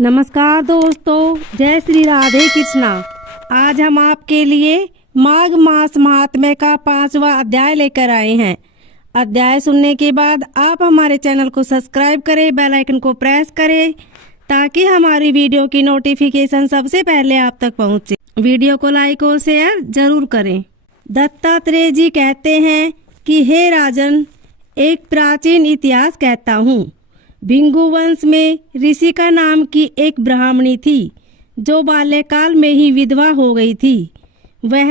नमस्कार दोस्तों, जय श्री राधे कृष्णा। आज हम आपके लिए माघ मास महात्म्य का 5वां अध्याय लेकर आए हैं। अध्याय सुनने के बाद आप हमारे चैनल को सब्सक्राइब करें, बेल आइकन को प्रेस करें ताकि हमारी वीडियो की नोटिफिकेशन सबसे पहले आप तक पहुंचे। वीडियो को लाइक और शेयर जरूर करें। दत्तात्रेय जी कहते हैं कि हे राजन, एक प्राचीन इतिहास कहता हूँ। भिंगु वंश में ऋषिका नाम की एक ब्राह्मणी थी जो बाल्यकाल में ही विधवा हो गई थी। वह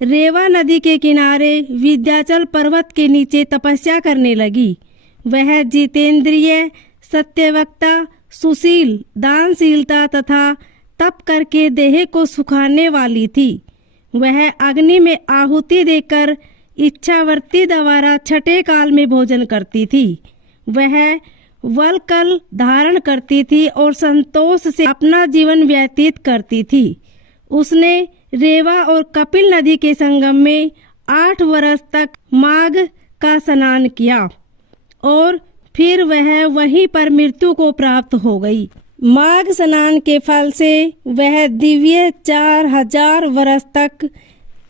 रेवा नदी के किनारे विंध्याचल पर्वत के नीचे तपस्या करने लगी। वह जितेंद्रिय, सत्यवक्ता, सुशील, दानशीलता तथा तप करके देह को सुखाने वाली थी। वह अग्नि में आहुति देकर इच्छावर्ती द्वारा छठे काल में भोजन करती थी। वह वलकल धारण करती थी और संतोष से अपना जीवन व्यतीत करती थी। उसने रेवा और कपिल नदी के संगम में 8 वर्ष तक माघ का स्नान किया और फिर वह वहीं पर मृत्यु को प्राप्त हो गई। माघ स्नान के फल से वह दिव्य 4000 वर्ष तक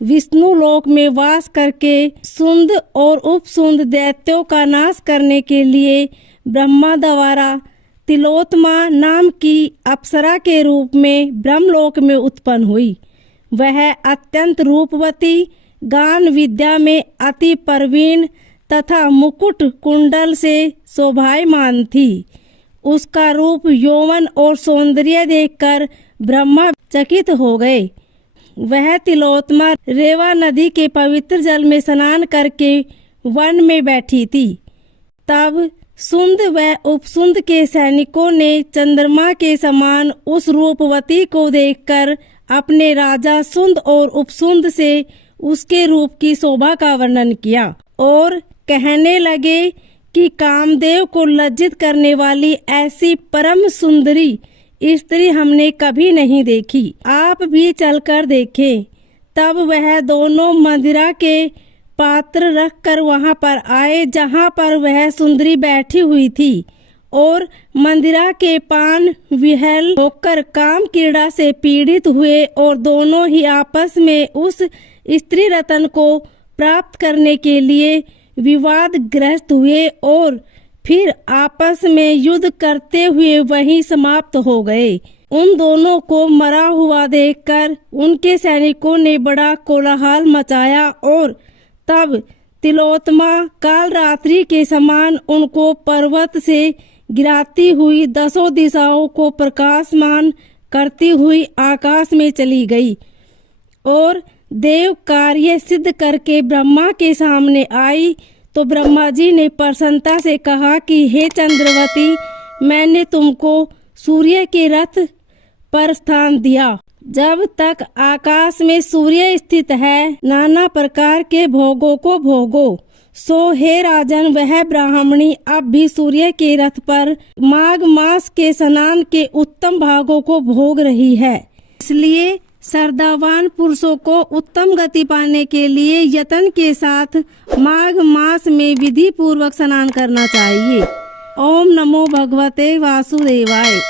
विष्णु लोक में वास करके सुंद और उपसुंद दैत्यों का नाश करने के लिए ब्रह्मा द्वारा तिलोत्तमा नाम की अप्सरा के रूप में ब्रह्मलोक में उत्पन्न हुई। वह अत्यंत रूपवती, गान विद्या में अति प्रवीण तथा मुकुट कुंडल से शोभायमान थी। उसका रूप, यौवन और सौंदर्य देखकर ब्रह्मा चकित हो गए। वह तिलोत्तमा रेवा नदी के पवित्र जल में स्नान करके वन में बैठी थी। तब सुंद व उपसुंद के सैनिकों ने चंद्रमा के समान उस रूपवती को देखकर अपने राजा सुंद और उपसुंद से उसके रूप की शोभा का वर्णन किया और कहने लगे कि कामदेव को लज्जित करने वाली ऐसी परम सुंदरी स्त्री हमने कभी नहीं देखी। आप भी चलकर देखें। तब वह दोनों मदिरा के पात्र रखकर वहां पर आए जहां पर वह सुंदरी बैठी हुई थी और मंदिरा के पान विहल होकर काम कीड़ा से पीड़ित हुए और दोनों ही आपस में उस स्त्री रत्न को प्राप्त करने के लिए विवादग्रस्त हुए और फिर आपस में युद्ध करते हुए वहीं समाप्त हो गए। उन दोनों को मरा हुआ देखकर उनके सैनिकों ने बड़ा कोलाहल मचाया और तब तिलोत्तमा काल रात्रि के समान उनको पर्वत से गिराती हुई 10 दिशाओं को प्रकाशमान करती हुई आकाश में चली गई और देव कार्य सिद्ध करके ब्रह्मा के सामने आई। तो ब्रह्मा जी ने प्रसन्नता से कहा कि हे चंद्रवती, मैंने तुमको सूर्य के रथ पर स्थान दिया। जब तक आकाश में सूर्य स्थित है, नाना प्रकार के भोगों को भोगो। सो हे राजन, वह ब्राह्मणी अब भी सूर्य के रथ पर माघ मास के स्नान के उत्तम भागों को भोग रही है। इसलिए श्रद्धावान पुरुषों को उत्तम गति पाने के लिए यत्न के साथ माघ मास में विधि पूर्वक स्नान करना चाहिए। ओम नमो भगवते वासुदेवाय।